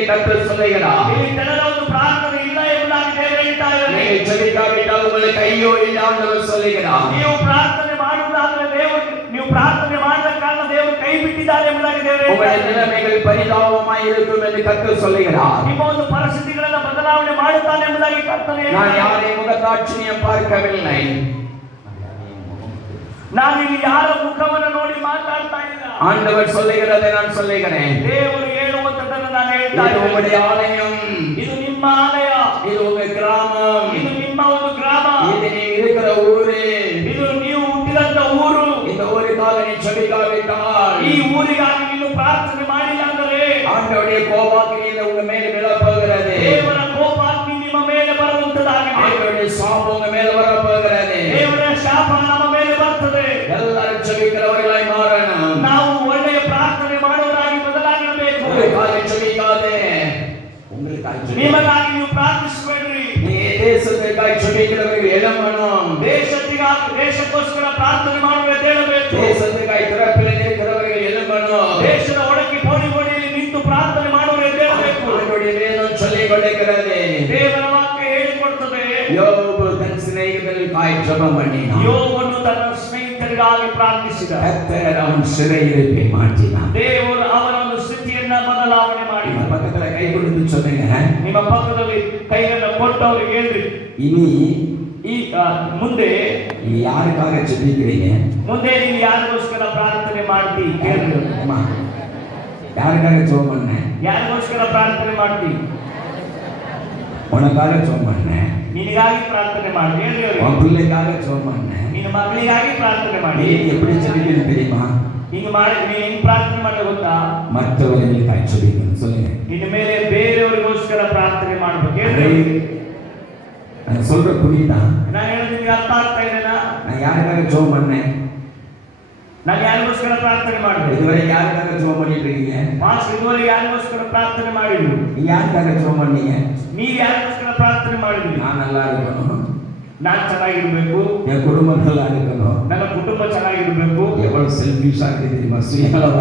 என்று கர்த்தர் சொல்லுகிறார். ಒಂದು ಪ್ರಾರ್ಥನೆ ಇಲ್ಲ ಎಂಬುದಾಗಿ ದೇವರು ಹೇಳ್ತಾ ಇದ್ದಾರೆ. நீங்கள் ஜெபிக்காவிட்டால் உங்களுக்கு ஐயோ என்று ஆண்டவர் சொல்லுகிறார். ನೀವು ಪ್ರಾರ್ಥನೆ ಮಾಡುವುದಾದರೆ ದೇವರು ನೀವು ಪ್ರಾರ್ಥನೆ ಮಾಡದ ಕಾರಣ ದೇವರು ಕೈ ಬಿಟ್ಟಿದ್ದಾರೆ ಎಂಬುದಾಗಿ ದೇವರು ಹೇಳ್ತಾರೆ. உங்கள் நிலைமைகள் பரிதாபமாய் இருக்கும் என்று கர்த்தர் சொல்லுகிறார். ನಿಮ್ಮ ಒಂದು ಪರಿಸ್ಥಿತಿಗಳನ್ನು ಬದಲಾವಣೆ ಮಾಡುತ್ತಾನೆ ಎಂಬುದಾಗಿ ಕರ್ತನು ಹೇಳ್ತಾನೆ. நான் யாரை முகதாட்சிணியம் பார்க்கவில்லை. ನಾನು ಇಲ್ಲಿ ಯಾರ ಮುಖವನ್ನು ನೋಡಿ ಮಾತಾಡ್ತಾ ಇಲ್ಲ. ஆண்டவர் சொல்லுகிறதை நான் சொல்லுகிறேன். ದೇವರು ಹೇಳುವಂತದ್ದನ್ನು ನಾನು ಹೇಳ್ತಾ இது ಇದ್ದೇನೆ. உங்களுடைய ஆலயம், ಇದು ನಿಮ್ಮ ಆಲಯ, இது உங்க கிராமம், ಇದು ನಿಮ್ಮ ಒಂದು ಗ್ರಾಮ, இது நீங்க இருக்கிற ஊரு, ಇದು ನೀವು ಹುಟ್ಟಿದಂತ ಊರು. இந்த ஊருக்காக நீ ஜெபிக்காவிட்டால், ಈ ಊರಿಗಾಗಿ ನೀನು ಪ್ರಾರ್ಥನೆ ಮಾಡಿಲ್ಲ ಅಂದರೆ ஆண்டவருடைய கோபாக்கினிಯಿಂದ உங்க மேல விழப்போகிறது. ದೇವರ ಕೋಪಾಗ್ನಿ ನಿಮ್ಮ ಮೇಲೆ ಬರುವಂತದಾಗಿದೆ. ஆண்டவருடைய சாபம் உங்க மேல வரப்போகிறது. ದೇವರ ಶಾಪ ನಮ್ಮ ಮೇಲೆ ಬರ್ತದೆ. எல்லாரும் ஜெபிக்கிறவர்களாய் மாறணும். ನಾವು ಒಳ್ಳೆಯ ಪ್ರಾರ್ಥನೆ ಮಾಡುವವರಾಗಿ ಬದಲಾಗಬೇಕು. உங்களுக்காக ஜெபிக்காதே, உங்களுக்காக ஜெபி. ನಿಮಗಾಗಿ ನೀವು ಪ್ರಾರ್ಥಿಸಬೇಡ್ರಿ. நீ தேசத்துக்காக ஜெபிக்கிறவர்கள் எழும்பணும். ದೇಶಕ್ಕೋಸ್ಕರ ಪ್ರಾರ್ಥನೆ ಮಾಡುವ ಹೇಳಬೇಕು. தேசத்துக்காக திறப்பில் நிற்கிறவர்கள் எழும்பணும். ದೇಶದ ಒಳಗೆ ಗೋಡಿಯಲ್ಲಿ ನಿಂತು ಪ್ರಾರ್ಥನೆ ಮಾಡುವ ಹೇಳಬೇಕು. ஆண்டவருடைய வேதம் சொல்லிக் கொடுக்கிறது. ದೇವರ ವಾಕ್ಯ ಹೇಳಿಕೊಡುತ್ತದೆ. யோபு தன் சிநேகிதர்களுக்காய் ஜெபம் பண்ணினான். ಯೋಬನು ತನ್ನ ಸ್ನೇಹಿತರಿಗಾಗಿ ಪ್ರಾರ್ಥಿಸಿದ. கர்த்தர் அவன் சிறையிருப்பை மாற்றினார். ದೇವರು ಅವನ ಒಂದು ಸ್ಥಿತಿಯನ್ನ ಬದಲಾವಣೆ ಮಾಡಿದ. ನಿಮ್ಮ பக்கத்துல கை கொடுத்து சொல்லுங்க, ನಿಮ್ಮ ಪಕ್ಕದಲ್ಲಿ ಕೈಯನ್ನು ಕೊಟ್ಟವರಿಗೆ ಹೇಳ್ರಿ, இனி ಈ ಮುಂದೆ நீங்க யாருக்காக ஜெபிக்கிறீங்க? ಮುಂದೆ ನೀವು ಯಾರಿಗೋಸ್ಕರ ಪ್ರಾರ್ಥನೆ ಮಾಡ್ತಿ ಕೇಳ್ರಿ. அம்மா, யாருக்காக ஜெபம் பண்ண? ಯಾರಿಗೋಸ್ಕರ ಪ್ರಾರ್ಥನೆ ಮಾಡ್ತಿ? உனக்காக ஜெபம் பண்ண, ನಿನಗಾಗಿ ಪ್ರಾರ್ಥನೆ ಮಾಡಿ ಹೇಳ್ರಿ ಅವ್ರಿಗೆ. உன் பிள்ளைக்காக ஜெபம் பண்ண. ನಿನ್ನ ಮಗಳಿಗಾಗಿ ಪ್ರಾರ್ಥನೆ ಮಾಡಿ. நீ எப்படி ஜெபிக்கணும் தெரியுமா? ಹಿಂಗ ಮಾಡಿ ನೀನು ಹೆಂಗ್ ಪ್ರಾರ್ಥನೆ ಮಾಡಿ ಗೊತ್ತಾ? மற்றவர்களுக்காக ஜெபிக்கணும். சொல்லுங்க. ನಿನ್ನ ಮೇಲೆ ಬೇರೆಯವರಿಗೋಸ್ಕರ ಪ್ರಾರ್ಥನೆ ಮಾಡ್ಬೇಕು ಹೇಳ್ರಿ. நான் சொல்ற புரியுதா? ನಾನು ಹೇಳೋದು ನಿಮ್ಗೆ ಅರ್ಥ ಆಗ್ತಾ ಇದೆನಾ? நான் யாருக்காக ஜெபம் பண்ணேன்? ನಾನು ಯಾರಿಗೋಸ್ಕರ ಪ್ರಾರ್ಥನೆ ಮಾಡಿದೆ? இதுவரை யாருக்காக ஜெபம் பண்ணிட்டு இருக்கீங்க? ಮಾಸ್ಟರ್ ಇದುವರೆಗೆ ಯಾರಿಗೋಸ್ಕರ ಪ್ರಾರ್ಥನೆ ಮಾಡಿದ್ರು? நீ யாருக்காக ஜெபம் பண்ணீங்க? ನೀವು ಯಾರಿಗೋಸ್ಕರ ಪ್ರಾರ್ಥನೆ ಮಾಡಿದ್ರಿ? நான் நல்லா இருக்கணும், ನಾನು ಚೆನ್ನಾಗಿರ್ಬೇಕು, என் குடும்பம் நல்லா இருக்கணும். ನನ್ನ ಕುಟುಂಬ ಚೆನ್ನಾಗಿರ್ಬೇಕು. எவ்வளவு செல்ஃபிஷா இருக்கு தெரியுமா? சுயநலம்.